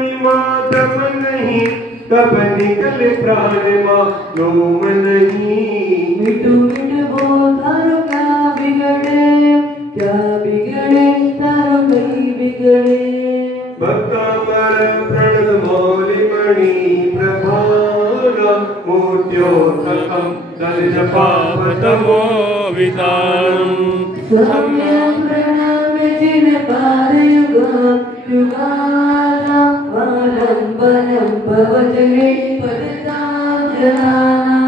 मातम नहीं कब निकले प्राण मालूम नहीं। मिठू मिठू बोल तारो क्या बिगड़े तारो कहीं बिगड़े। भक्तामर प्रणत मौलि मणि प्रभाना मूर्त्योत्तकं दलित पापतमो विदारम्। सम्यं प्रणाम जिन पारयुगं युगाला आलम्बनं भवजने पदतां जनाना।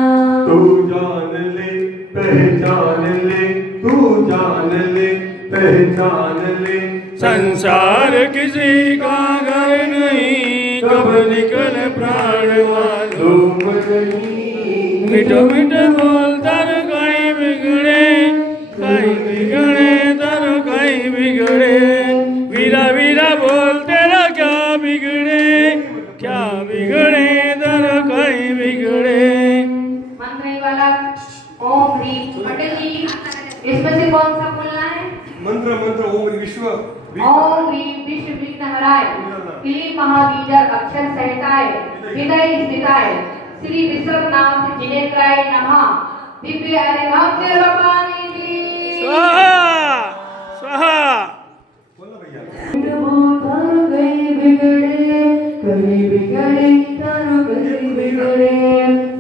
तू जान ले पहचान ले, तू जान ले पहचान ले। संसार किसी का घर नहीं, कब निकल प्राण मालूम नहीं। मीठो मीठो बोल तारो कहीं बिगड़े तारो कहीं बिगड़े। वीरा वीरा बोल तेरा क्या बिगड़े तारो कहीं बिगड़े। मंत्र वाला ओम ह्रीं पटेल जी, इसमें से कौन सा बोलना है? मंत्र ओम विश्व ओम ह्रीं विश्व विघ्नहराय क्लीं महाबीजर अक्षर सहिताय हृदय स्थिताय श्री विश्वनाथ जिनेन्द्राय नमः। दिव्य अर्घ्य निर्वपामि स्वाहा स्वाहा। तारो कहीं बिगड़े तारो कहीं बिगड़े।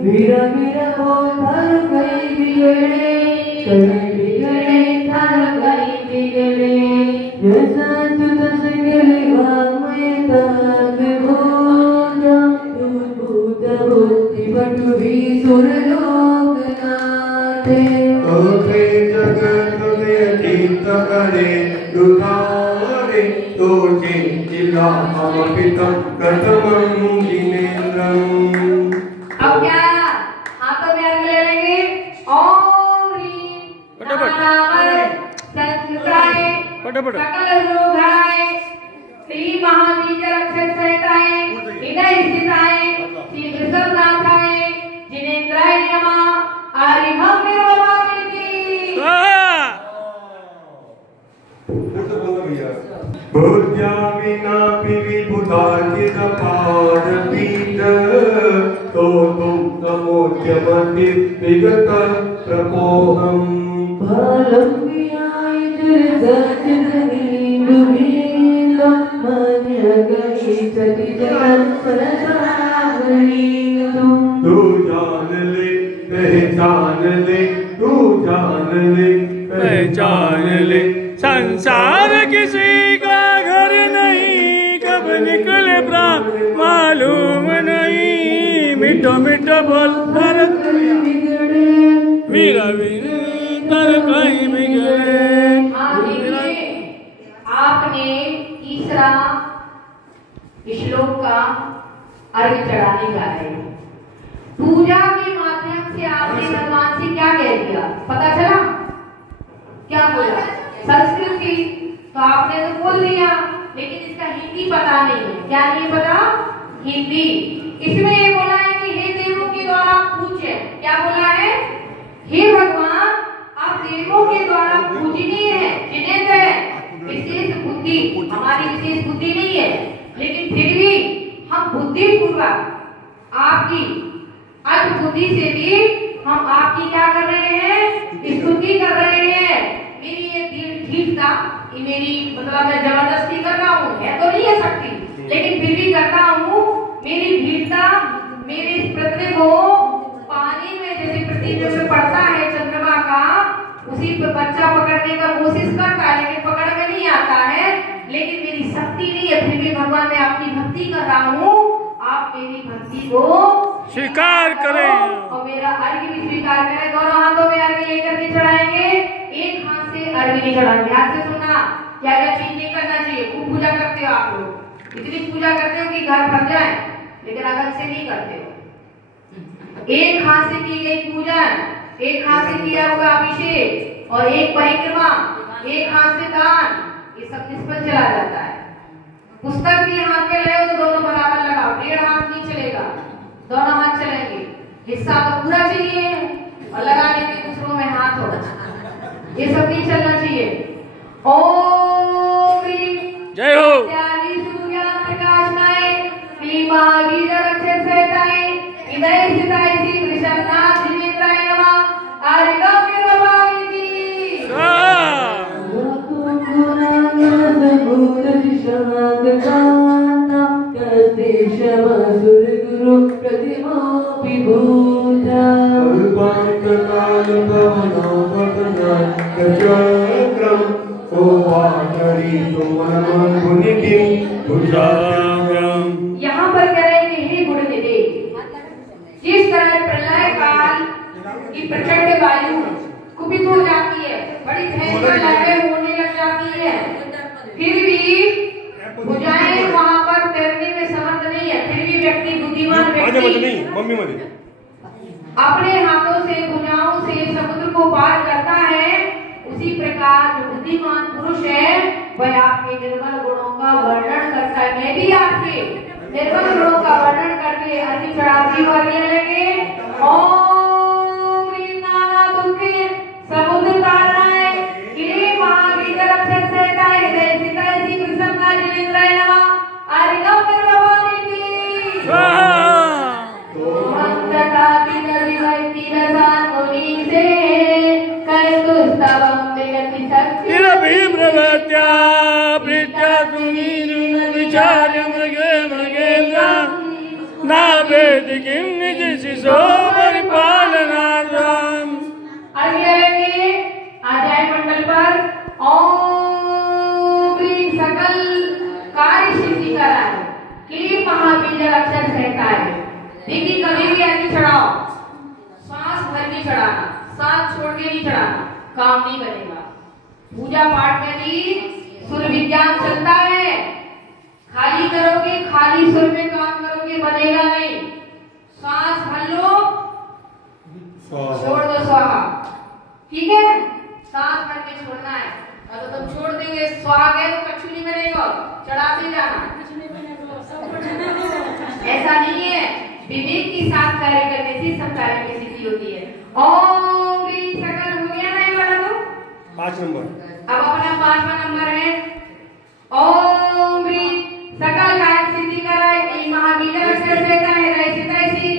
वीरा वीरा बोल तारो कहीं बिगड़े तारो कहीं बिगड़े। जैसा तुझ संगले वामय ताप बोला भूत भूति बटु भी सुरलोक नाथे। तोखे जगत में चित्त करे दुधारे, तो चिंतिला अमपितं कथमं जिनेन्द्रम्। अब क्या हाथों में अर्घ्य ले लेंगे। ओम ह्रीं नमः संस्कृताय सकल रोगाय श्री महाबीजर अक्षर सहिताय हृदय स्थिताय श्री विश्वनाथाय जिनेन्द्राय नमः। अर्घ्यं निर्वपामि। भूत्या विना विभुतार्चित पादपीठ, तो तुम तमोद्यमति विगत प्रपोहम्। बालं विहाय जगजननी दुर्गीलो मन्यगहि सति जगन् परसागरीलो। तू जान ले पहचान ले, तू जान ले पहचान ले। संसार किसी का घर नहीं, कब निकले प्राण मालूम नहीं। मीठो मीठो बोल तारो कहीं बिगड़े वीरा वीरा तारो कहीं बिगड़े। आपने तीसरा श्लोक का अर्घ्य चढ़ाने जा रहे हैं। पूजा के माध्यम से आपने भगवान से क्या कह दिया पता चला? क्या बोला? संस्कृत की तो आपने तो बोल दिया, लेकिन इसका हिंदी पता नहीं है। क्या नहीं पता? हिंदी। इसमें ये बोला है कि हे देवों के द्वारा पूज्य। क्या बोला है? हे भगवान आप देवों के द्वारा पूजनीय है, जिनेन्द्र है। विशेष बुद्धि हमारी विशेष बुद्धि नहीं है, लेकिन फिर भी हम बुद्धि पूर्वक आपकी अल्प बुद्धि से भी हम आपकी क्या कर रहे हैं? स्तुति कर रहे हैं। मेरी ये दीर्घता ये मेरी मतलब मैं जबरदस्ती कर रहा हूँ, है तो नहीं है शक्ति, लेकिन फिर भी करता हूँ। मेरी दीर्घता मेरे इस प्रतिमा को पानी में जैसे प्रतिमा में पड़ता है चंद्रमा का, उसी पर बच्चा पकड़ने का कोशिश करता है, लेकिन पकड़ में नहीं आता है। लेकिन मेरी शक्ति नहीं है, फिर भी भगवान मैं आपकी भक्ति कर रहा हूँ। आप मेरी भक्ति को स्वीकार करें और मेरा अर्घ्य भी स्वीकार करें। दोनों हाथों में अर्घ्य लेकर के चढ़ाएंगे, एक हाथ से अर्घ्य नहीं चढ़ाएंगे। ध्यान से सुनना, क्या क्या चीज नहीं करना चाहिए। खूब पूजा करते हो आप लोग, इतनी पूजा करते हो कि घर भर जाए, लेकिन अगर से नहीं करते हो। एक हाथ से की गई पूजा, एक हाथ से किया हुआ अभिषेक और एक परिक्रमा, एक हाथ से दान, ये सब निष्फल चला जाता है। पुस्तक भी हाथ में ले तो दोनों बराबर लगाओ, डेढ़ हाथ नहीं चलेगा, दोनों हाथ चलेंगे। हिस्सा तो पूरा चाहिए और लगाने में दूसरों में हाथ हो, ये सब नहीं चलना चाहिए। ओम जय हो। सूर्य प्रकाश महावीर रक्षे सहताय हृदय स्थिताय श्री वृषभनाथ जिनेन्द्राय नमः आर्गम्यरवामिति गुरु प्रतिमा विभूता यहाँ पर कह रहे हैं हे गुण निधि, जिस तरह प्रलय काल की प्रचंड वायु कुपित हो जाती है, बड़ी भयंकर लहरें होने लग जाती है, फिर भी भुजाएं वहाँ पर तैरने में समर्थ नहीं है, फिर भी व्यक्ति बुद्धिमान व्यक्ति अपने हाथों से भुजाओं से समुद्र को पार करता है। उसी प्रकार जो बुद्धिमान पुरुष है वह आपके निर्मल गुणों का वर्णन करता है। मैं भी आपके निर्मल गुणों का वर्णन करके अति चढ़ाती करने लगे। ओम नाना दुखे समुद्र ताराए गिरे महावीर रक्षे सहताय हृदय स्थिताय श्री वृषभनाथ जिनेन्द्राय नमः आर्गम्यरवामिति मंत्रता बिदर विभक्ति रसान मुनि से कस्तुस्तवं विगति शक्ति प्रवत्या प्रीत्या तुमीनु विचार्य मृगे मृगेन्द्र नावेदि किं निज शिशो परिपालनार्थम्। आगे आएंगे अध्याय मंडल पर ओम सकल कार्य सिद्धि कराए क्लीं महाबीज अक्षर सहताय। देखिए कभी भी आगे चढ़ाओ, सांस भर के चढ़ाना, सांस छोड़ के नहीं चढ़ाना, काम नहीं बनेगा। पूजा पाठ में भी सुर विज्ञान चलता है, खाली करोगे खाली सुर में काम करोगे बनेगा नहीं। सांस भर लो छोड़ दो स्वाहा, ठीक है, सांस भर के छोड़ना है। अगर तुम छोड़ देंगे स्वाहा है तो कछु नहीं बनेगा, चढ़ाते जाना, ऐसा नहीं है। विवेक के साथ कार्य करने से सब कार्य की सिद्धि होती है। ओम सकल हो गया ना ये वाला तो 5 नंबर। अब अपना 5वां नंबर है ओम सकल कार्य सिद्धि कराए कि महावीर अक्षर सहताय हृदय स्थिताय श्री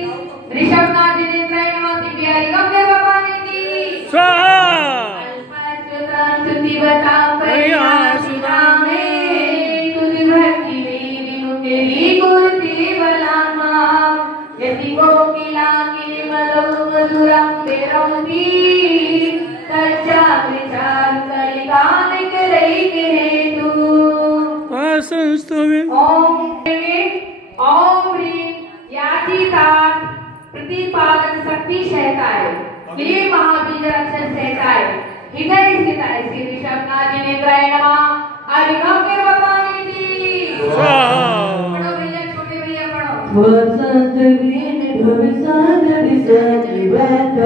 वृषभनाथ जिनेन्द्राय नमः दिव्यारिगम्यरवामिति स्वाहा अल्पच्युतां स्तुतिवतां परिहासुदामे तुझ भक्ति विमुक्ति कुरुते बलामां यदि कोकिलांगिनी मधु मधुरं विरौति तच्चा विचार कलिकानिक रैके हेतु ओम ह्रीं याति तात प्रतिपादन शक्ति सहताय क्लीं महाबीज अक्षर सहताय हृदय स्थिताय श्री वृषभनाथ जिनेन्द्राय नमः आर्गम्यरवामिति। पढ़ो भैया, छोटे भैया पढ़ो। वसंत ग्रीन भविष्यत दिशा जीवत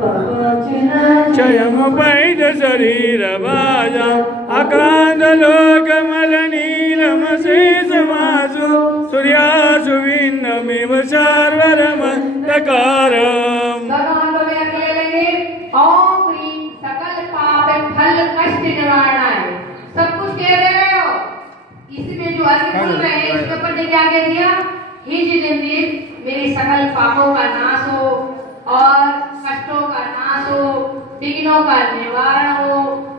पावचना क्षयमुपैत शरीर भाजा आकांत लोकमल नीलमशेषमासु सूर्यासु भिन्नमिव सर्वरमन्धकारम्। भगवान को मैं ले लेंगे ओम ह्रीं सकल पाप फल कष्ट निवारणाय। सब कुछ कह रहे हो, इसमें जो अर्थ बोल रहे हैं इसके ऊपर ने क्या कह दिया? हे जिनेन्द्र मेरे सकल पापों का नाश हो और कष्टों का नाश हो, विघ्नों का निवारण हो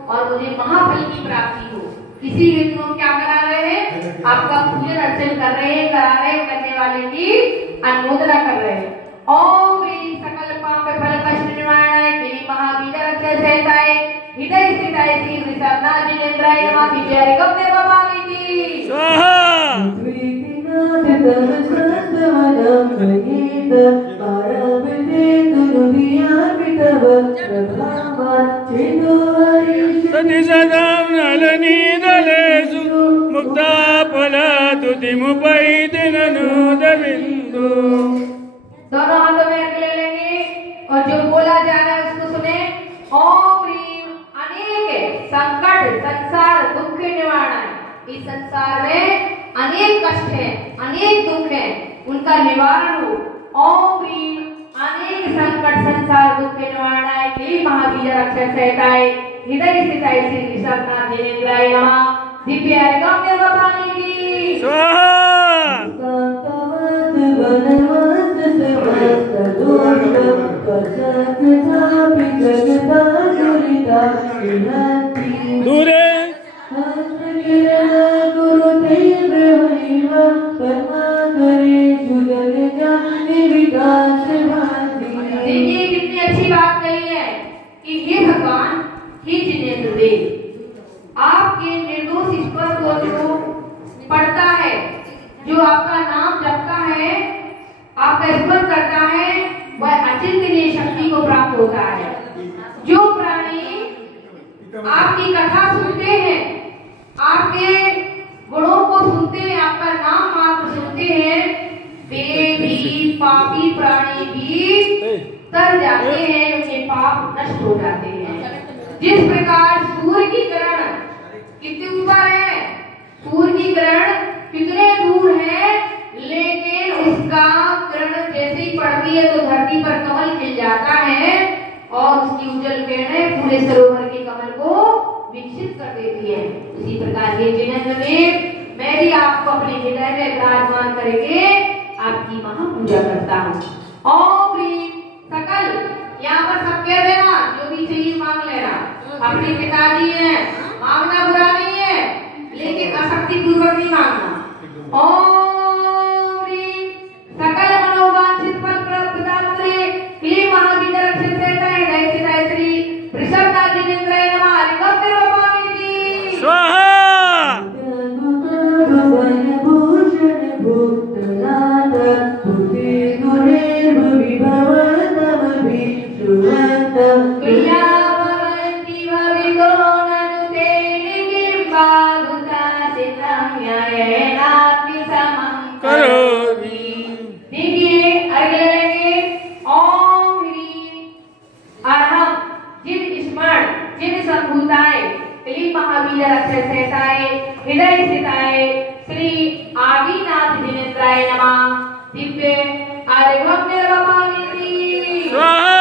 और मुझे महाफल की प्राप्ति हो। किसी हेतु को क्या करा रहे हैं? आपका पूजन अर्चन कर रहे हैं, करा रहे हैं, करने वाले की अनुमोदना कर रहे हैं। ओम ह्रीं सकल पाप फल कष्ट निवारणाय क्लीं महाबीज अक्षर सहताय हृदय स्थिताय श्री वृषभनाथ जिनेन्द्राय नमः दिव्यारिगम्यरवामिति स्वाहा प्रीतिनाथ तव संतवनं गीत पारवते तुरुदिया पितव प्रभावान चेतो हरीश सति सदां नलनीदलेषु मुक्ता फलातुतिमुपैति ननूदबिन्दु। दोनों हाथों में रख ले लेंगे और जो बोला जा रहा है उसको सुने। ओम ह्रीं अनेक संकट संसार दुख निवारणाय। इस संसार में अनेक कष्ट है, अनेक दुख है, उनका निवारण हो। ओम ह्रीं अनेक संकट संसार दुख निवारणाय क्लीं महाबीज अक्षर सहताय हृदय स्थिताय श्री वृषभनाथ जिनेन्द्राय नमः दिव्यारिगम्यरवामिति स्वाहा। वनवास समस्त दोष पश्चात्तापि जगता दुरिता विनति दूरे गुरुते ब्रह्मैव कर्माकरे जुगल जाने विकास भाति। देखिए कितनी अच्छी बात कही है कि हे भगवान, हे जिनेंद्र देव, आपके निर्दोष ईश्वर को जो पढ़ता है, जो आपका नाम जपता है, आपका स्मरण करता है, वह अचिंतनीय शक्ति को प्राप्त होता है। जो प्राणी आपकी कथा सुनते हैं, आपके गुणों को सुनते हैं, आपका नाम मात्र सुनते हैं, वे भी पापी प्राणी भी तर जाते हैं, उनके पाप नष्ट हो जाते हैं। जिस प्रकार सूर्य की किरण कितनी ऊपर है, सूर्य की किरण कितने दूर है, लेकिन उसका किरण जैसे ही पड़ती है तो धरती पर कमल खिल जाता है और उसकी उज्जवल किरणें पूरे सरोवर के कमल को विकसित कर देती है। उसी प्रकार ये जिनेंद्र देव, मैं भी आपको अपने हृदय में विराजमान करके आपकी महापूजा करता हूँ। ओम ह्रीं सकल, यहाँ पर सब कह देना, जो भी चाहिए मांग लेना। अपने पिताजी हैं, मांगना बुरा नहीं है, लेकिन आसक्ति पूर्वक नहीं मांगना। ओम ह्रीं सकल मनोवांछित फल प्रदात्री क्लीं महाबीज रक्षित सेताय दयिताय श्री वृषभनाथ जिनेंद्राय नमः। हरिभक्तिर्वपामिति स्वाहा। हृदय स्थिताय श्री आदिनाथ जिनेंद्राय नमः। दिव्य हरिभक्तिर्वपामिति स्वाहा।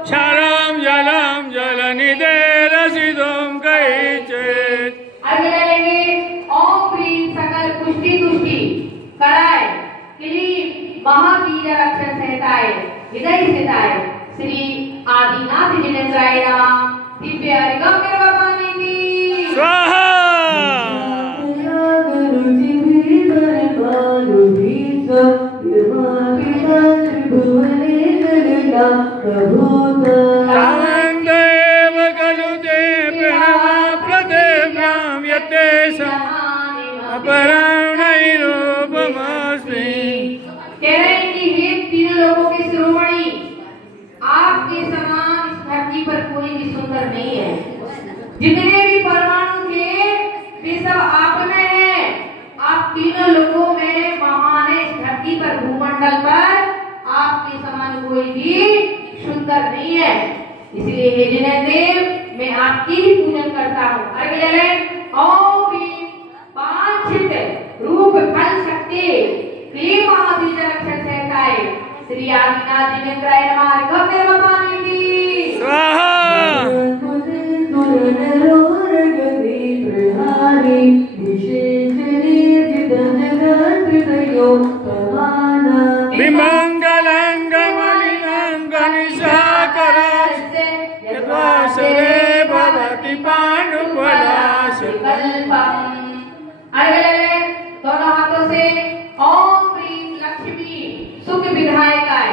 क्षारं जलं जलनिधेरसितुं कैचित्। आगे चलेंगे। ओम ह्रीं सकल पुष्टि तुष्टि कराय क्लीं महाबीज रक्षण सहताय हृदय स्थिताय श्री आदिनाथ जिनेंद्राय नमः। दिव्य हरिभक्तिर्वपामिति स्वाहा। तावन् देव खलु ते प्रणव प्रदेव्यां यत्तेषाम् अपराणैरूपमस्मि। कह रहे हैं कि हे तीन लोगों के शिरोमणि, आपके समान इस धरती पर कोई भी सुंदर नहीं है। जितने भी परमाणु थे वे सब आप में हैं। आप तीनों लोगों में महान है। इस धरती पर भूमंडल पर आपके समान कोई भी सुंदर नहीं है। इसलिए हे जिनेंद्र देव, मैं आपकी ही पूजन करता हूँ। आगे चले। ओम ह्रीं वांछित रूप फल शक्ति क्लीं महाबीज रक्षण सहताय श्री आदिनाथ जिनेंद्राय नमः। हरिभक्तिर्वपामिति स्वाहा। विमंगलं गमलिनं गणेशाकरास्य यद्वासरे भवति पाण्डुबलाशुकल्पम्। दोनों हाथों से ओम ह्रीं लक्ष्मी सुख विधायकाय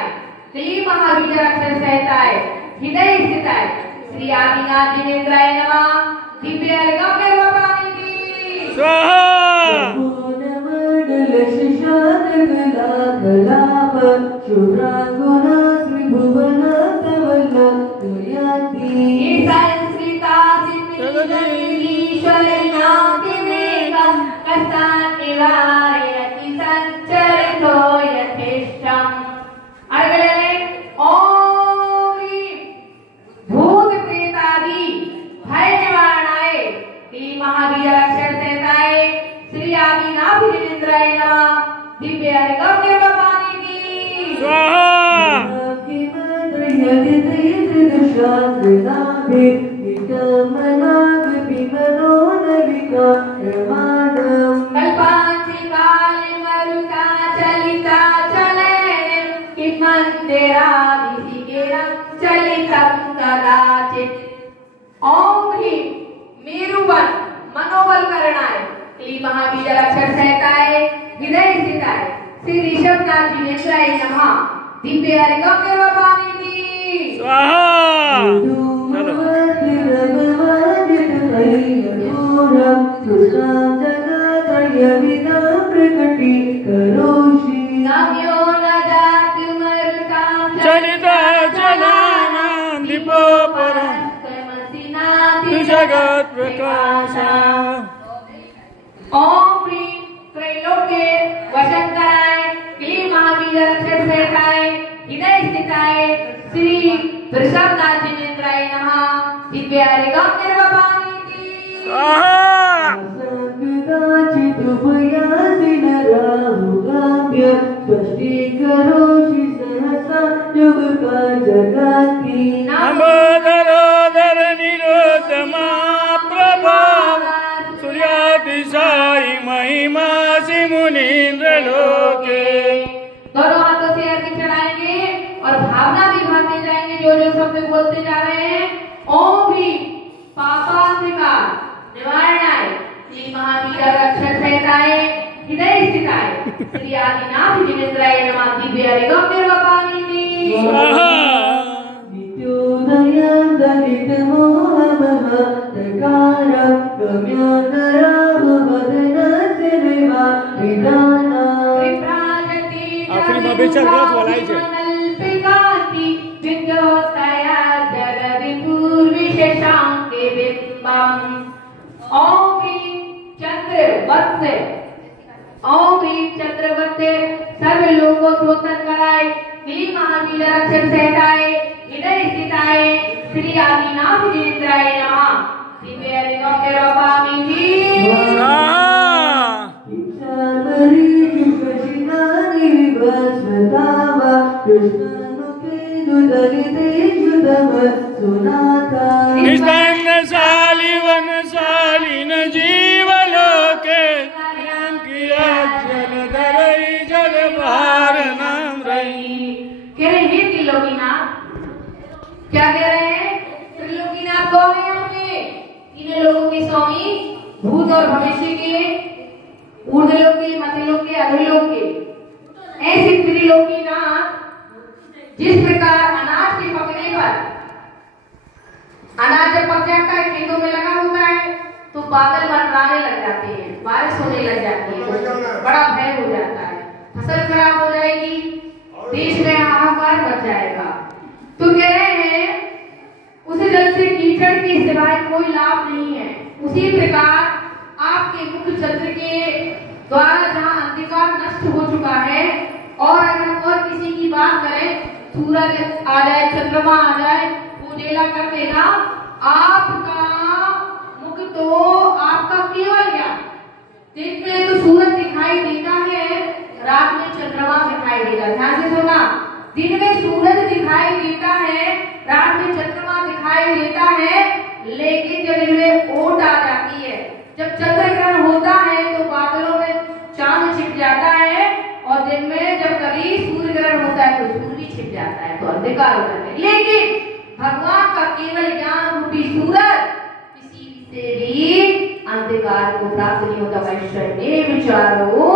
क्लीं महाबीज रक्षण सहताय हृदय स्थिताय श्री आदिनाथ जिनेंद्राय नमः। दिव्य हरिभक्तिर्वपामिति स्वाहा। भूत प्रेतादि भय निवारणाय महावीर अक्षर सहताय श्री आदिनाथ जिनेंद्राय नमः। दिव्य हरिभक्तिर्वपामिति ओम ह्रीं मेरुवन मनोबल करणाय श्री महाबीजर अक्षर सहताय विदय स्थिताय श्री ऋषभनाथ जिनेन्द्राय नमः दिव्य हरिगम्य वाणी स्वाहा नव्यो न जात मरुतां चलिता चलानां दीपो परं जगत प्रकाशा। ओम ह्रीं त्रैलोक्य वशंकराय क्लीं महाबीजर अक्षर सहताय हृदय स्थिताय श्री वृषभनाथ जिनेन्द्राय नमः दिव्य हरिगम्य वाणी नमोदरोदर निरोधमा प्रभाव सूर्यातिशायी महिमा मुनीन्द्र लोके। दोनों हाथों से अर्घ्य चढ़ाएंगे और भावना भी भाते जाएंगे जो जो शब्द बोलते जा रहे हैं। ओम ह्रीं पापांतिकार निवारणाय श्री महाबीजर अक्षर सहताय हृदय स्थिताय श्री आदिनाथ जिनेन्द्राय नमः दिव्य हरिगम्य वाणी आखिरी में बेचार ग्लास वाला है ओम ह्रीं चंद्रवत्स ओम ह्रीं चंद्रवत्स सर्व लोगों स्तोत्रन कराय श्री महाबीजर अक्षर सहताय हृदय स्थिताय श्री आदिनाथ जिनेन्द्राय नमः दिव्य हरिगम्य वाणी वनशालिन जीवलोके किया जल भार नाम रही। कह रहे हैं त्रिलोकीनाथ, क्या कह रहे हैं? त्रिलोकीनाथ कौन है? होंगे तीनों लोगों के स्वामी, भूत और भविष्य के, ऊर्ध्वलोक के, मध्यलोक के, अधोलोक के। ऐसे त्रिलोकीनाथ जिस प्रकार अनाज के पकने पर, अनाज जब पक जाता है खेतों में लगा होता है तो बादल मंडराने लग जाते हैं, बारिश होने लग जाती है, बड़ा भय हो जाता है, फसल खराब हो जाएगी, देश में हाहाकार मच जाएगा। तो कह रहे हैं उस जल से कीचड़ के सिवाय कोई लाभ नहीं है। उसी प्रकार आपके मुख चंद्र के द्वारा जहाँ अंधकार नष्ट हो चुका है, और अगर और किसी की बात करें, सूरज आ जाए, चंद्रमा आ जाए, उजेला कर देगा, आपका मुख तो आपका केवल ज्ञान, दिन में तो सूरज दिखाई देता है, रात में चंद्रमा दिखाई देगा। ध्यान से सुना, दिन में सूरज दिखाई देता है, रात में चंद्रमा दिखाई देता है, लेकिन जब इनमें ओट आ जाती है, जब चंद्र ग्रहण होता है तो बादलों में चांद छिप जाता है, और दिन में जब कभी सूर्य ग्रहण होता है तो सूर्य भी छिप जाता है, तो अंधकार हो जाता है। लेकिन भगवान का केवल ज्ञान रूपी सूरज किसी से भी अंधकार को प्राप्त नहीं होता, वैश्य विचारों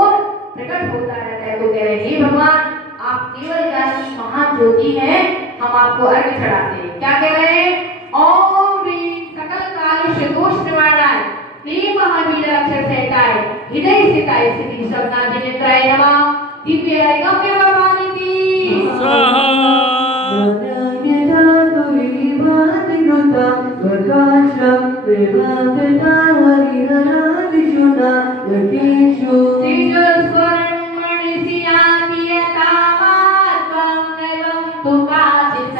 प्रकट होता रहता है। तो कह रहे हे भगवान, आप केवल ज्ञानी महान ज्योति हैं, हम आपको अर्घ्य चढ़ाते हैं। क्या कह रहे हैं? ओम ह्रीं सकल काल दोष निवारणाय श्री महाबीजर अक्षर सहताय हृदय स्थिताय श्री ऋषभनाथ जिनेन्द्राय नमः दिव्य हरिगम्य वाणी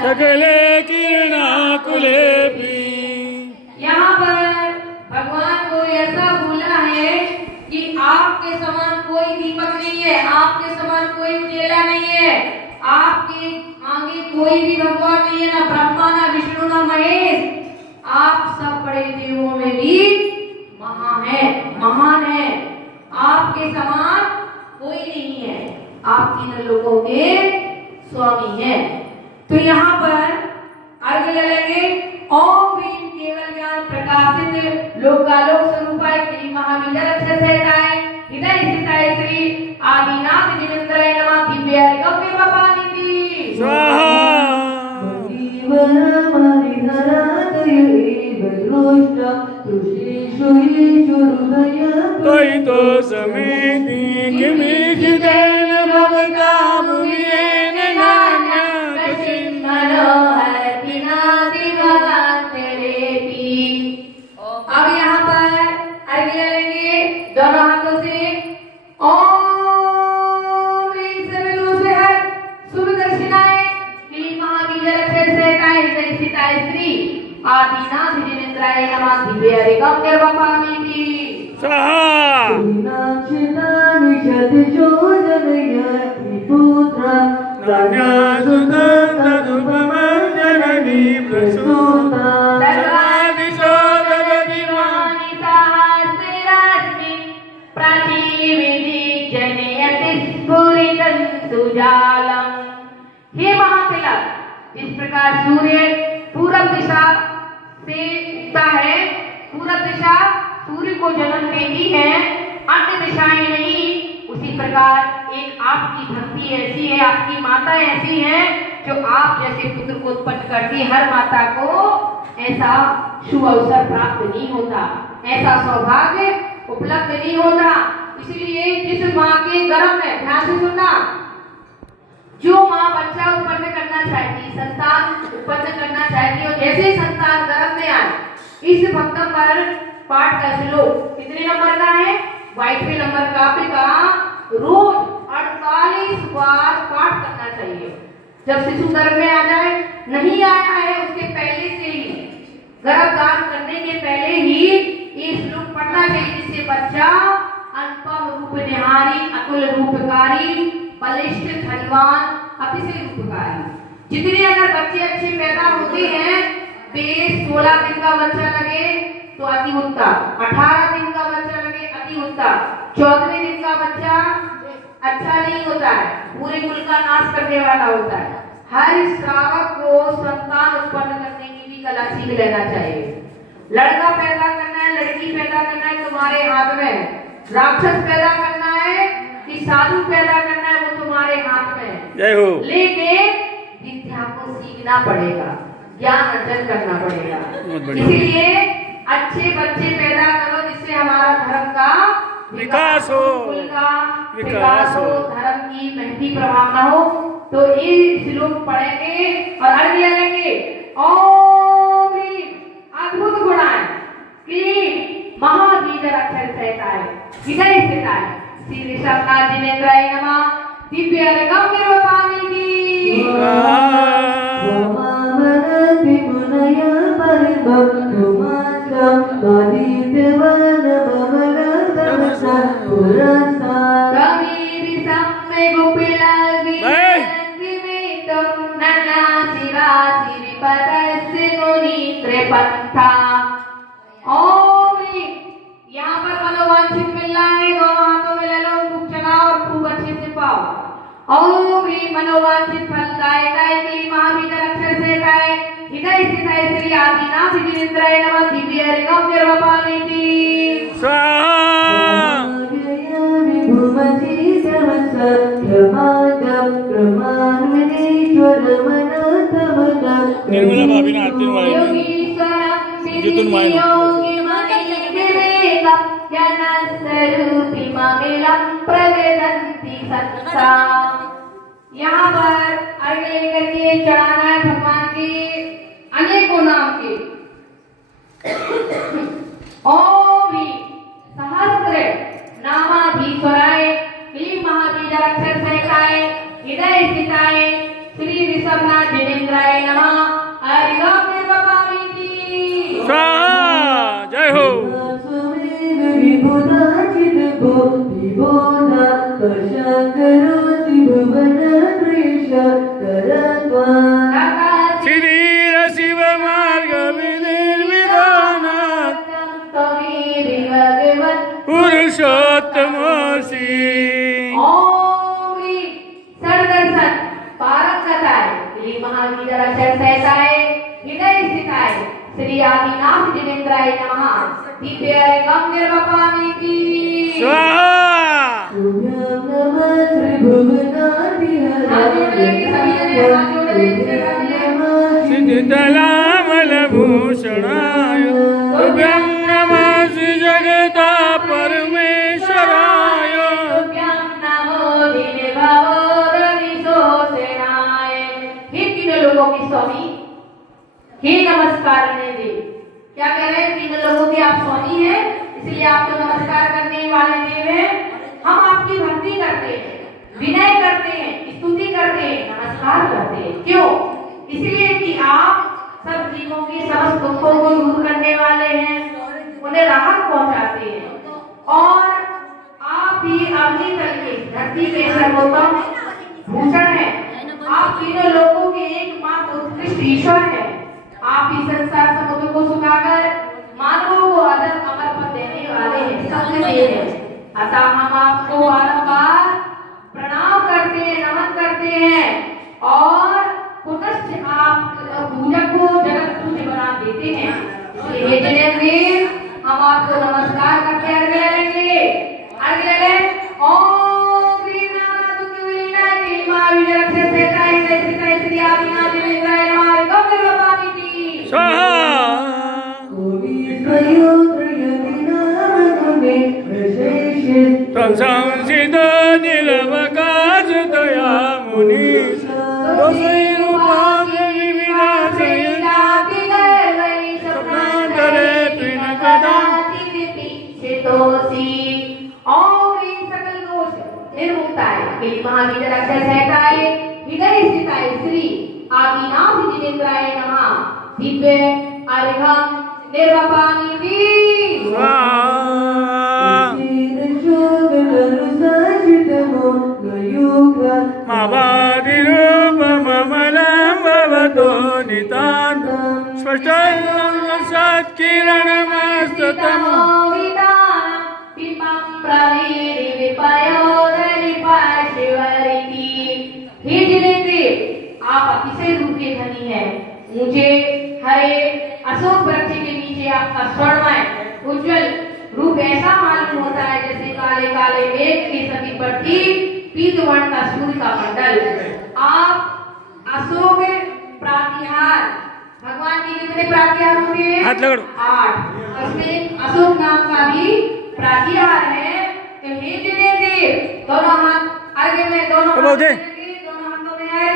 सकले किरणा कुले भी। यहाँ पर भगवान को ऐसा बोला है कि आपके समान कोई दीपक नहीं है, आपके समान कोई उजेला नहीं है, कोई भी भगवान नहीं है, ना ब्रह्मा ना विष्णु ना महेश। आप सब बड़े देवों में भी महान है। आपके समान कोई नहीं है, आप तीनों लोगों के स्वामी हैं। तो यहाँ पर अर्घ ले लेंगे। ओम ह्रीं केवल ज्ञान प्रकाशित लोकालोक स्वरूपाय श्री महावीर अक्षर सहिताय हृदय स्थिताय श्री आदिनाथ जिनेन्द्राय नमः दिव्य गम्य बपानिधि स्वाहा तोई तो समेति किमिच देन भवताम वियेन नान्य कचिन् मनोहर तिनाति भगवतेरेति। अब यहाँ पर अर्घ्य लेंगे दोनों हाथों से। ओम ह्रीं सभी लोगों से हाथ शुभ दक्षिणाएं श्री महावीर अक्षर सहिताय हृदय स्थिताय श्री आदिनाथ जिनेन्द्राय नमः दिव्य गम्य बपानिधि स्वाहा जननी प्रसूता हे महातिलक, जिस प्रकार सूर्य पूरब दिशा से उगता है, पूरब दिशा सूर्य को जन्म देती है, अन्य दिशाएं नहीं, उसी प्रकार एक आपकी धरती ऐसी है, आपकी माता ऐसी है जो आप जैसे पुत्र को उत्पन्न करती है। हर माता को ऐसा शुभ अवसर प्राप्त नहीं होता, ऐसा सौभाग्य उपलब्ध नहीं होता। इसलिए जिस माँ के गर्भ में, ध्यान से सुनना, जो माँ बच्चा उत्पन्न करना चाहती, संतान उत्पन्न करना चाहती है, जैसे संतान गर्भ में आए, इस भक्तम पर पाठ का श्लोक कितने नंबर का है? 22वें नंबर का रोज 48 बार पाठ करना चाहिए। जब शिशु गर्भ में आ जाए, नहीं आया है उसके पहले से ही, गर्भधारण करने के पहले ही ये श्लोक पढ़ना चाहिए, जिससे बच्चा अनुपम रूप निहारी, अतुल रूपकारी, बलिष्ठ धनवान, अतिशय रूपकारी। जितने अगर बच्चे अच्छे पैदा होते हैं, 16 दिन का बच्चा लगे तो अति उत्तम, 18 दिन का बच्चा लगे अति उत्तम, 14वें दिन का बच्चा अच्छा नहीं होता है, पूरे कुल का नाश करने वाला होता है। हर श्रावक को संतान उत्पन्न करने की भी कला सीख लेना चाहिए। लड़का पैदा करना है, लड़की पैदा करना है, तुम्हारे हाथ में है। राक्षस पैदा करना है कि साधु पैदा करना है, वो तुम्हारे हाथ में है। जय हो। लेकिन विद्या को सीखना पड़ेगा, ज्ञान अर्जन करना पड़ेगा। इसीलिए अच्छे बच्चे पैदा करो, जिससे हमारा धर्म का विकास हो, कुल का विकास हो, धर्म की महती प्रभाव न हो। तो ये श्लोक पढ़ेंगे और अर्घ लेंगे। ओम ह्रीं अद्भुत गुणाय क्लीं महावीर अक्षर सहिताय हृदय स्थिताय श्री ऋषभनाथ जिनेन्द्राय नमः दिव्य गम्य बपानिधि। यहाँ पर मनोवांछित मिल रहा है, दोनों हाथों में ले लो, खूब चलाओ और खूब अच्छे से पाओ। ओम ह्रीं मनोवांछित फलदायकाय क्लीं महावीर अक्षर सहिताय हृदय स्थिताय श्री आदिनाथ जिनेन्द्राय नमः दिव्य गम्य बपानिधि स्वाहा। निर्मला भाभी ने आरती में यहाँ पर अर्घ लेकर के चढ़ाना है भगवान के अनेकों नाम के। ओम ह्रीं सहस्र नामाधीश्वराय क्लीं महावीर अक्षर सहिताय हृदय स्थिताय श्री ऋषभनाथ जिनेन्द्राय नमः गम्य बपानिधि स्वाहा। जय हो। करो दिव्य गंगे बपानी की स्वाहा। तुभ्यं नमः त्रिभुवनाधिहराय सिद्धितलामलभूषणाय तुभ्यं नमः श्री जगता परमेश्वराय। तुभ्यं नमो दिने भवोदरि सोसेनाय। हे तीन लोगों की स्वामी, हे नमस्कार दे। क्या कह रहे हैं? तीन लोगों की आप स्वामी हैं, इसलिए आपको नमस्कार करने वाले देव हैं। हम आपकी भक्ति करते हैं, विनय करते हैं, स्तुति करते हैं, नमस्कार करते हैं। क्यों? इसलिए कि आप सब जीवों की समस्त दुखों को दूर करने वाले हैं, उन्हें राहत पहुंचाते हैं, और आप ही अग्नि तल के धरती पे सर्वोत्तम भूषण है। आप तीनों लोगों के एकमात्र उत्कृष्ट ईश्वर है। आप ही संसार समुद्र को सुखाकर मानवों को अदर अमर पद देने वाले हैं, सत्यदेव हैं। अतः हम आपको बारंबार प्रणाम करते हैं, नमन करते हैं, और पुनश्च आप पूजक को जगत पूज्य बना देते हैं। इसलिए हे जिनेंद्र, हम आपको नमस्कार करके अर्घ्य लेंगे। अर्घ्य ले ओम ह्रीं नारायण दुर्गविलीनाय ह्रीं महावीर अक्षर सेताय जयसिताय श्री आदिनाथ देवाय नमः। गंगे भवानी की स्वाहा। संसिद नीलवकाश दया मुनि स्वप्नांतरे पिनकदा। ओम ह्रीं सकल दोष निर्मुक्ताय महावीर अक्षर सेताय हृदय स्थिताय श्री आदिनाथ जिनेंद्राय नमः। दिव्य अर्घ्यं निर्वपामि की मावादिरूपममलं भवतो नितान्तं स्पष्टकिरणमस्ततमो पिपं प्रवीरि विपयोदरि पाशिवरिति। हे जिनेंद्र, आप अतिशय रूप के धनी हैं। ऊंचे हरे अशोक वृक्ष के नीचे आपका स्वर्णमय उज्जवल रूप ऐसा मालूम होता है जैसे काले काले मेघ की सभी पट्टी पीत वर्ण का सूर्य का मंडल। आप अशोक प्रातिहार, भगवान के कितने प्रातिहार होंगे? 8। उसमें अशोक नाम का भी प्रातिहार है। तो हे जिनेंद्र, दोनों हाथ आगे में, दोनों हाथों में है।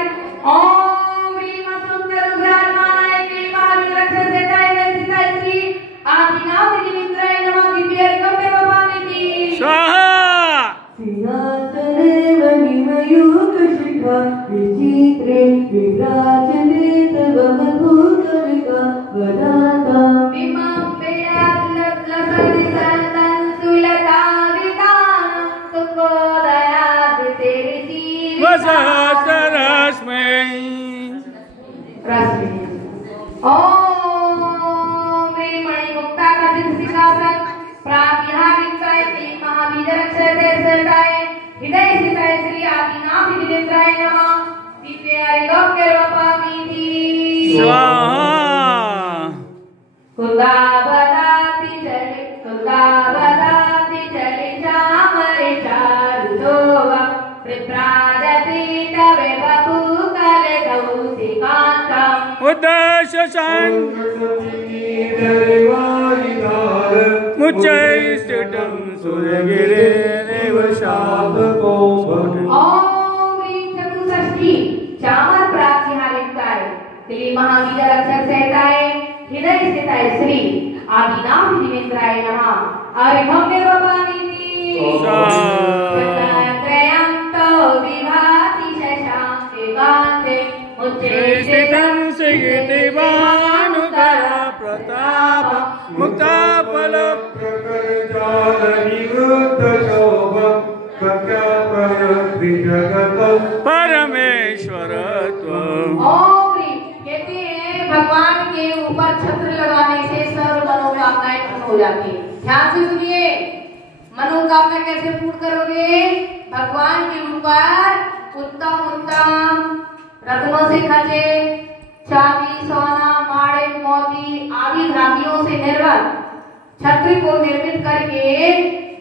ओम ह्रीं सुंदर उग्राणमाय के महावीर अक्षर सेताय जयसिताय श्री आदिनाथ जिनेंद्राय नमः। दिव्य गंगे भवानी की स्वाहा। सिंहासने मणिमयूखशिखा विचित्रे विराजते तव मधुकरिका वदाता। बिंबं बेयालसरिसन्दं सुलतावितानं सुखोदयादितिरिति वसहस्ररश्मै। ओम ह्रीं मणिमुक्ता कथित सिंहासन प्रातिहारिकाय श्री महावीर अक्षर सेताय हृदय स्थिताय श्री आदिनाथ जिनेंद्राय नमः। दिव्य गंगे भवानी की स्वाहा। कुंदावदाति चलि चामरे चारुशोभा विप्राजति तवे बपुकले कौशिकान्तम्। उद्दशशान् मुच्चैष्टिटं सूर्यगिरेरेव शापकोपम्। ओम ह्रीं चतुष्षष्ठी चामर प्रातिहारिकाय श्री महावीर अक्षर सेताय हृदय स्थिताय श्री आदिनाथ जिनेंद्राय नमः। अर्घ्यं भवानी की त्रयंतो विभाति शशांके कांते मुच्चैष्टितं सिगितिभानुकरा प्रताप मुक्ताफल परमेश्वरत्वम्। ओम ह्रीं कहते हैं भगवान के ऊपर छत्र लगाने से सर्व मनोकामनाएं पूर्ण हो जाती है। ध्यान से सुनिए, मनोकामना कैसे पूर्ण करोगे? भगवान के ऊपर उत्तम उत्तम रत्नों से खचे चांदी, सोना, माणिक, मोती आदि धातुओं से निर्मित छत्री को निर्मित करके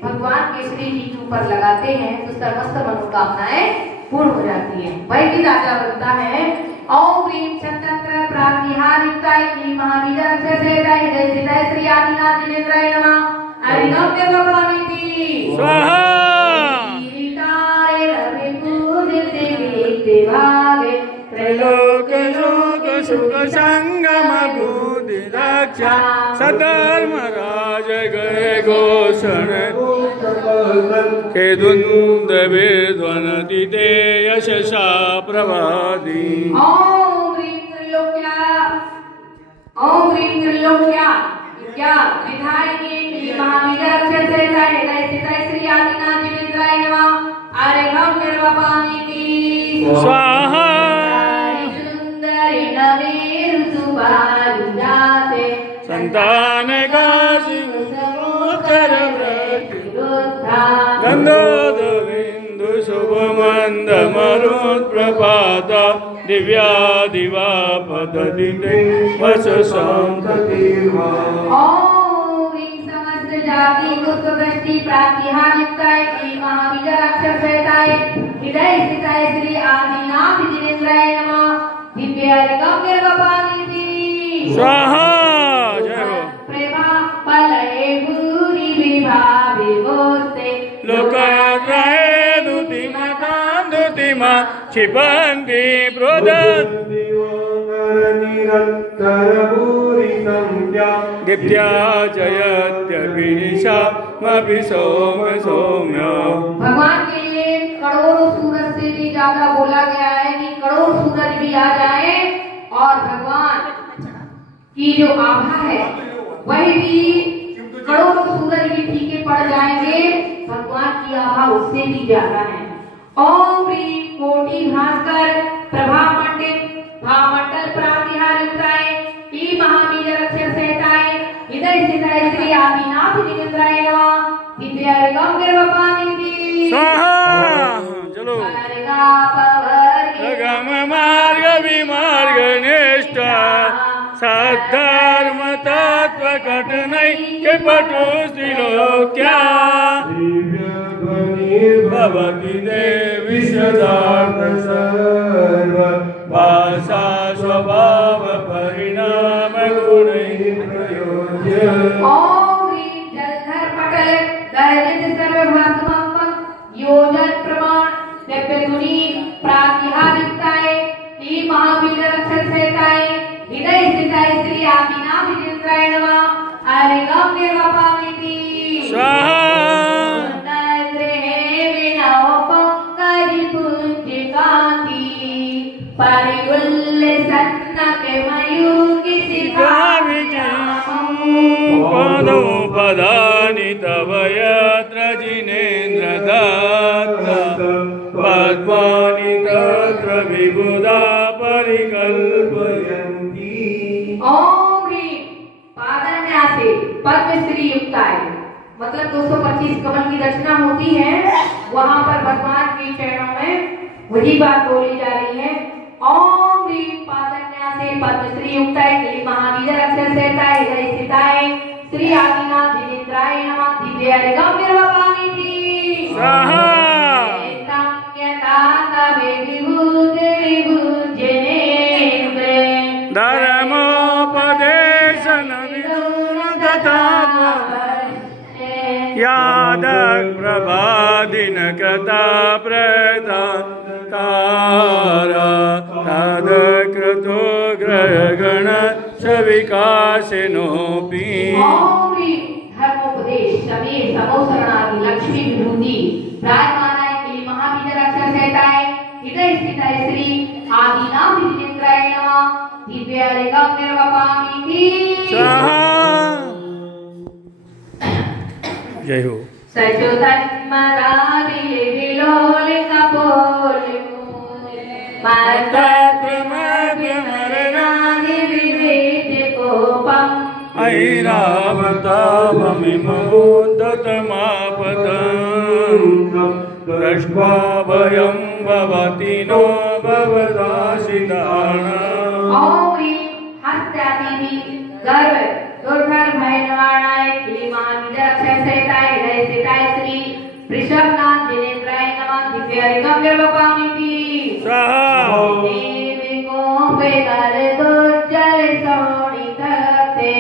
भगवान केसरी जी के ऊपर लगाते हैं तो समस्त मनोकामनाएं पूर्ण हो जाती है। वही भी राजा बोलता है ओम ह्रीं छत्रत्र प्रातिहारिकाय श्री महावीर अक्षरसेताय हृदय सिताय श्री आदिनाथ जिनेन्द्राय नमः हरिनाम देवपामिति स्वाहा ईरिताय रवि पूजिते विभागे त्रैलोक शोक सुख संगम बुद्धि रक्षा सधर्म राज गए घोषण के दुंद विद्वन दिदे यशसा प्रभादी ओम ह्रीं त्रिलोक्या क्या विधायिनी श्री महावीर अक्षरसेताय हृदय सिताय श्री आदिनाथ जिनेन्द्राय नमः अर्घ्यं निर्वपामिति स्वाहा सुंदरी नवीर सुबालुजाते संतान का सिंहोत्तर गंधोदविंदु शुभ मंद मरुत् प्रभात दिव्या दिवा पदति वस संतति ओम ह्रीं समस्त जाति पुष्पवृष्टि प्रातिहारिकाय श्री महावीर अक्षरसेताय हृदय स्थिताय श्री आदिनाथ जिनेन्द्राय नमः दिव्य अर्घ्यं निर्वपामिति स्वाहा जय हो प्रेमा पलये भूरि विभाविभूते लोकाग्रहे दुतिमा क्षिपन्ति प्रोदत् दिव्या जयत्यभिनिशामपि सौम्य सौम्य भगवान के लिए करोड़ों सूरज से भी ज्यादा बोला गया है कि करोड़ सूरज भी आ जाए और भगवान की जो आभा है वही भी करोड़ों सूरज भी फीके पड़ जाएंगे, भगवान की आभा उससे भी ज्यादा है। ओम ह्रीं कोटि भास्कर प्रभा मंडित भामंडल प्रातिहारिकाय श्री महावीर अक्षरसेताय हृदय स्थिताय श्री आदिनाथ जिनेन्द्राय नमः दिव्य अर्घ्यं निर्वपामिति स्वाहा चलो गम मार्ग विमार्ग निष्ठा सद्धर्म तत्व कटनई के पटु श्रीलोक्या भवति देवी सदार्थ सर्व भाषा स्वभाव परिणाम गुणैः प्रयोज्य ओम ह्रीं जलधर पटल दर्जित सर्वभागमं योजन प्रमाण दिव्यगुणी प्रातिहारिकाय श्री महावीर अक्षरसेताय हृदय स्थिताय श्री आदिनाथ जिनेन्द्राय नमः अर्घ्यं निर्वपामिति स्वाहा पदानि तव यत्र जिनेन्द्र दत्त पद्मानि तत्र विबुधा परिकल्पयन्ति। ओम ह्रीं पादन्यासे पद्मश्री युक्ताय मतलब 225 कमल की रचना होती है, वहां पर भगवान के चरणों में वही बात बोली जा रही है। ओम ह्रीं पादन्यासे पद्मश्री युक्ताय श्री महावीर अक्षरसेताय हृदय स्थिताय श्री आदिनाथ जिनेन्द्राय नमः दिव्य अर्घ्यं निर्वपामिति स्वाहा धर्मोपदेशन विदुर तथा यादक प्रभादिन कृता प्रतारा तदकृतो ग्रहगण विकासिनोऽपि धर्मोपदेश समीर समोसरणादि लक्ष्मी विभूति प्रायमानाय श्री महावीर अक्षरसेताय हृदय स्थिताय श्री आदिनाथ जिनेन्द्राय नमः दिव्य अर्घ्यं निर्वपामिति स्वाहा जय हो सचोतन्मदाविले विलोले कपोले मातृमध्यमरणानि विवेदे कोपम् ऐरावताममिमबोधतमापदम् दृष्ट्वा भयं भवति नो भवदासिदान। ओम ह्रीं हस्त्यादिनि गर्भ दुर्धर भय निवारणाय श्री महाविद्या अक्षय सहिताय हृदय स्थिताय श्री वृषभनाथ जिनेन्द्राय नमः दिव्य गंभीर बपामिति स्वाहा देवी को बेदर दुर्जल सोणितते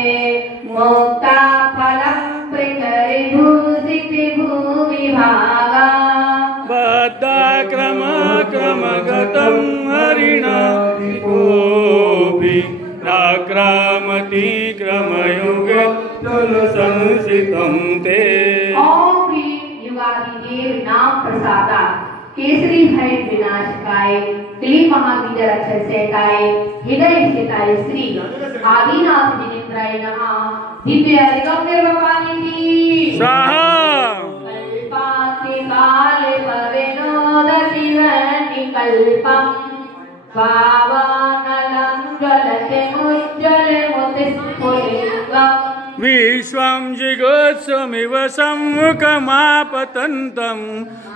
मुक्ता फलं प्रकरि भूषित भूमि भागा बद्धाक्रम क्रमगतं हरिणा कोऽपि नाक्रामति क्रमयुगे संसितं ते ओम ह्रीं युगादिदेव नाम प्रसादा केसरी भय विनाशकाय क्ली महाबीज रक्षक सहिताय हृदय स्थिताय श्री आदिनाथ जिनेन्द्राय नमः दिव्य गंभीर बपामिति स्वाहा कल्पाति काले पविनोदति वनिकल्पम् पावनलं ज्वलते मुज्ज्वलमुतिस्फुलिङ्गम् विश्वं जिगोत्सवमिव सम्मुखमापतन्तं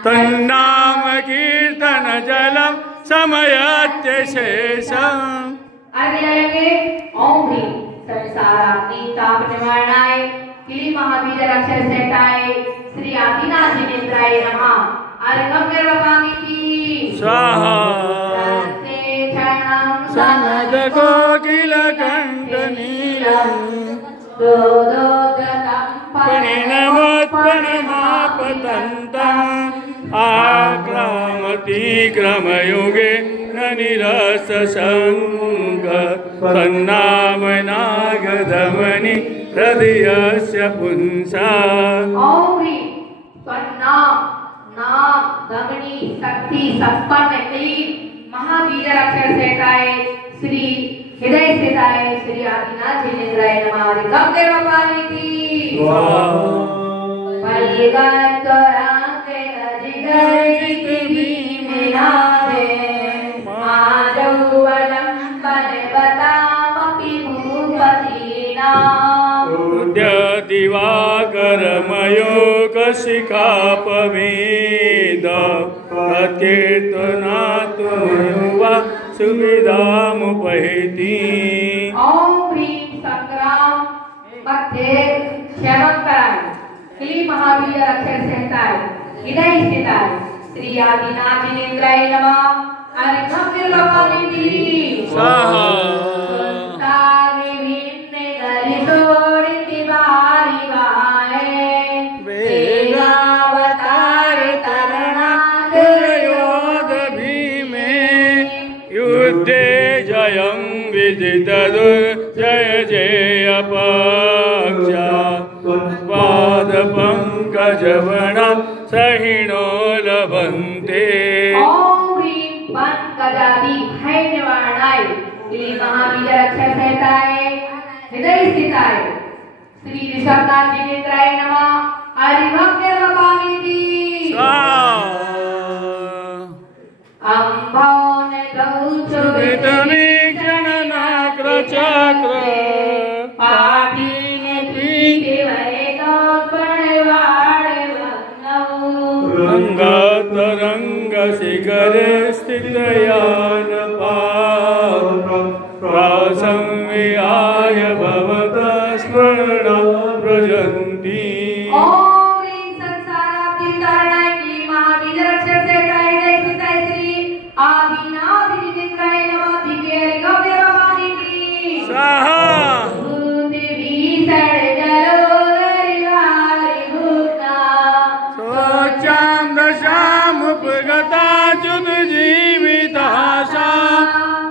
तन्नाम कीर्तनजलं समयत्यशेषम् आगे जाएंगे ओम ह्रीं संसाराग्नि ताप निवारणाय श्री महाबीज रक्षक सहिताय श्री आदिनाथ जिनेन्द्राय नमः अर्घ्य बपामिति स्वाहा तस्ते क्षणं सनदकोकिलकण्ठनीलम् दोदोदतं परिणमोत्पन्नमापतन्तम् आक्रामति क्रमयुगे न निरससङ्ग तन्नाम नागधमनि हृदयस्य पुंसा ओम ह्रीं स्वनाम नाम धमनी शक्ति संपन्न क्लीं महाबीज रक्षक सहिताय श्री हृदय स्थिताय श्री आदिनाथ जिनेन्द्राय नमः गंभीर बपामिति पल्लिकान्तरांगे रजिगर्जित भीमिनादे माजौवलं पनवतामपि भूपतीनाम् दिवाकरमयोकशिखापवेद प्रकीर्तनात्मयुवा सुविधामुपैति ओम ह्रीं संग्राम मध्य क्षमं कराय श्री महावीर अक्षर सहिताय हृदय स्थिताय श्री आदिनाथ जिनेन्द्राय नमः अर्घ्य बपामिति स्वाहा तारे वीन्ने गरितोड़िति बारी बाहे वेगावतार तरणायोध भीमे युद्धे जयं विदितदु जय जय पक्षा पादपङ्कजवना सहिनो लभन्ते ओम ह्रीं पंकजादि भय निवारणाय श्री महावीर रक्षक सहिताय हृदय स्थिताय श्री ऋषभनाथ जिनेन्द्राय नमः अर्घ्य बपामिति अम्भौन गौचुवितनीक्षणनाक्रचक्र पाठीन पीते रङ्गतरङ्गशिखरे स्थितयान प्रासंविहाय भवतः स्मरणा व्रजन्ति ओम ह्रीं संसाराब्धितारणाय श्री महावीर रक्षक सहिताय हृदय स्थिताय श्री आदिनाथ जिनेन्द्राय नमः दिव्य गंभीर बपामिति स्वाहा स्वच्छान्दशामुपगता च्युत जीविताशा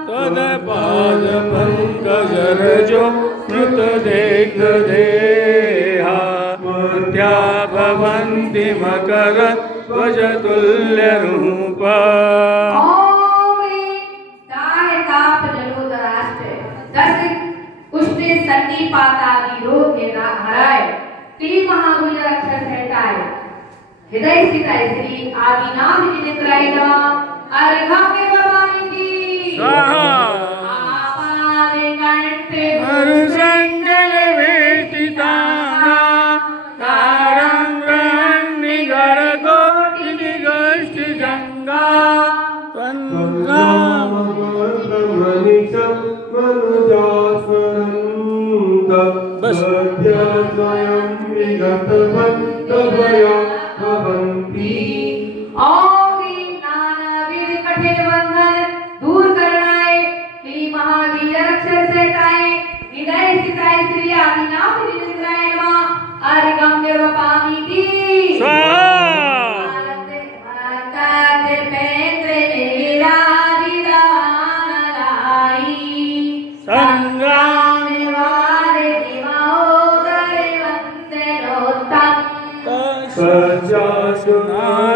तदपादपङ्कजरजो मृतदेहा मृत्या भवन्ति मकर ध्वजतुल्यरूपा हृदय स्थिताय श्री आदिनाथ जिनेन्द्राय नमः अर्घ्य बपामिति स्वाहा आपादे कंठे मरुसङ्गल वेष्टिताना तारं गृह्णिगरकोटिनिगष्टिजङ्गा मनुजास्मरन्त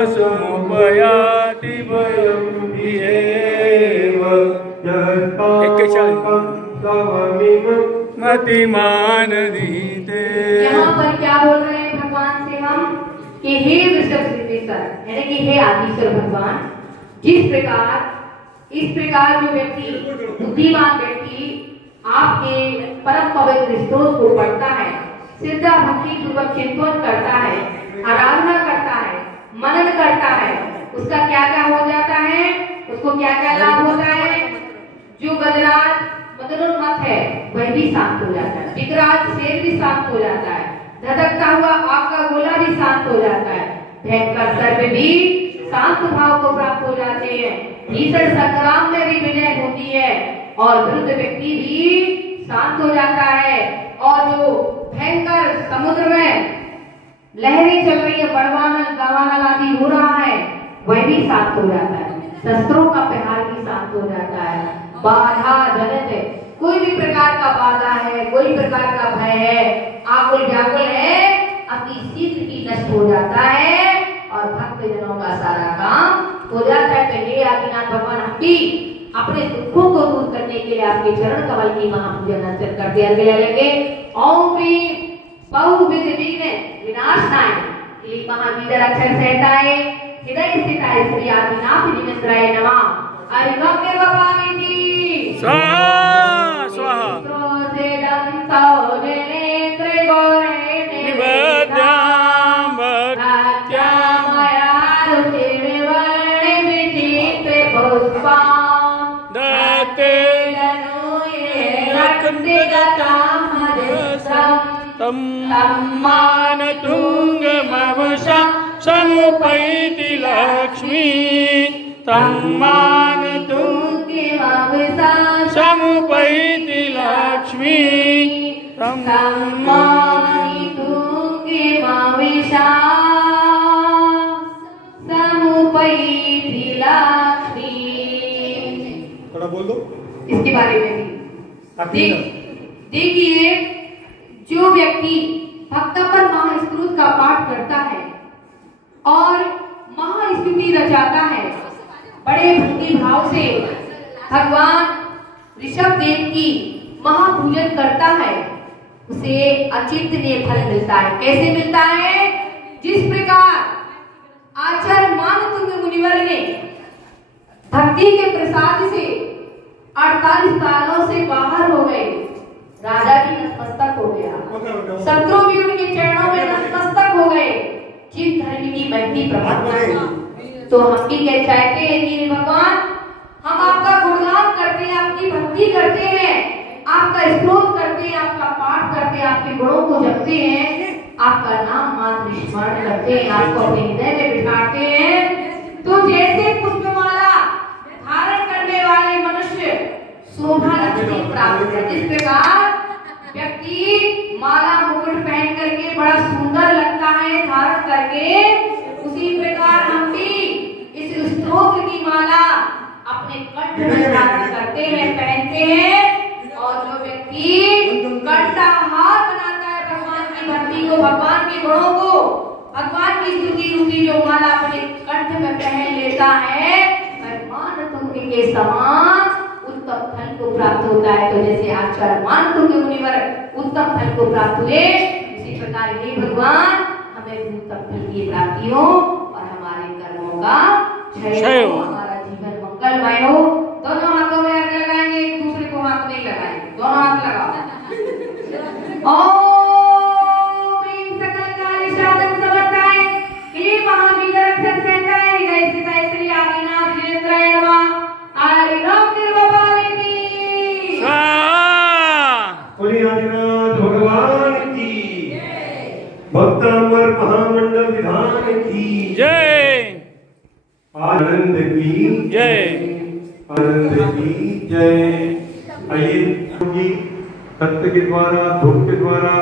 समुपयाति भयं विहेव मतिमान दीते। यहाँ पर क्या बोल रहे हैं भगवान से हम कि हे वृषभ सिद्धेश्वर, यानी कि हे आदिश्वर भगवान, इस प्रकार जो व्यक्ति, बुद्धिमान व्यक्ति आपके परम पवित्र स्तोत्र को पढ़ता है, श्रद्धा भक्ति पूर्वक चिंतन करता है, आराधना करता है, मनन करता है, उसका क्या क्या हो जाता है, उसको क्या क्या लाभ होता है। जो गजराज मदनोन्मत्त है वह भी शांत हो जाता है, विकराज शेर भी शांत हो जाता है, धधकता हुआ आग का गोला भी शांत हो जाता है, भयंकर सर्प भी शांत भाव को प्राप्त हो जाते हैं, भीषण संग्राम में भी विजय होती है और वृद्ध व्यक्ति भी शांत हो जाता है। और जो भयंकर समुद्र में लहरें चल रही है, बड़वानल गवानल आदि हो रहा है, वह भी शांत हो जाता है, शस्त्रों का प्रहार भी शांत हो जाता है। बाधा जनित कोई भी प्रकार का बाधा है, कोई प्रकार का भय है, आकुल व्याकुल है, अति शीघ्र ही नष्ट हो जाता है और भक्त जनों का सारा काम हो जाता है। तो हे आदिनाथ भगवान, हम भी अपने दुखों को दूर करने के लिए आपके चरण कमल की महापूजन अर्चन करते लगे। ओम भीम बहुविध विघ्न विनाशनाय श्री महावीर अक्षर संहिताय हृदय स्थिताय श्री आदिनाथ निमित्राय नमः। अरिभक्ति भवानी जी स्वाहा स्वाहा निवेद्यां भक्त्यामया दत्ते तम्मानतुङ्गमवशा समुपैति लक्ष्मी तम्मानतुङ्गमवशा समुपैति लक्ष्मी तम्मानतुङ्गमवशा समुपैति लक्ष्मी। थोड़ा बोल दो इसके बारे में भी देखिए, जो व्यक्ति भक्तपर महास्तुति का पाठ करता है और महास्तुति रचाता है, बड़े भक्ति भाव से भगवान ऋषभ देव की महापूजन करता है, उसे अचिंतनीय फल मिलता है। कैसे मिलता है? जिस प्रकार आचार्य मानतुंग मुनिवर ने भक्ति के प्रसाद से 48 सालों से बाहर हो गए, राजा की नतमस्तक हो गया, शत्रु भी उनके चरणों में नतमस्तक हो गए, चित धर्म की महती प्रभाव। तो हम भी क्या चाहते हैं कि भगवान, हम आपका गुणगान करते हैं, आपकी भक्ति करते हैं, आपका स्तोत्र करते हैं, आपका पाठ करते हैं, आपके गुणों को जपते हैं, आपका नाम मात्र स्मरण करते हैं, आपको अपने हृदय में बिठाते हैं। तो जैसे पुष्पमाला धारण करने वाले मनुष्य शोभा लक्ष्मी प्राप्त है, जिस प्रकार व्यक्ति माला मुकुट पहन करके बड़ा सुंदर लगता है धारण करके, उसी प्रकार हम भी इस स्तोत्र की माला अपने कंठ में धारण करते हैं, पहनते हैं। और जो व्यक्ति कंठहार बनाता है भगवान की भक्ति को, भगवान के गुणों को, भगवान की स्तुति रूपी जो माला अपने कंठ में पहन लेता है, मानतुंग के समान उत्तम फल को प्राप्त होता है। तो जैसे आचार्य मानतुंग मुनिवर उत्तम फल को प्राप्त हुए, इसी प्रकार हे भगवान, हमें उत्तम फल की प्राप्ति हो और हमारे कर्मों का क्षय हो, हमारा जीवन मंगलमय हो। दोनों हाथों में अर्घ्य लगाएंगे, एक दूसरे को हाथ नहीं लगाएंगे, दोनों हाथ लगाओ। ओम सकल काल साधन समर्थाय हे महावीर अक्षर संहिताय हृदय स्थिताय श्री आदिनाथ निमित्राय नमः। आदिनाथ भगवान की भक्तामर महामंडल विधान की जय, आनंद की जय, आनंद की जय। आइए सत्य के द्वारा, धूप के द्वारा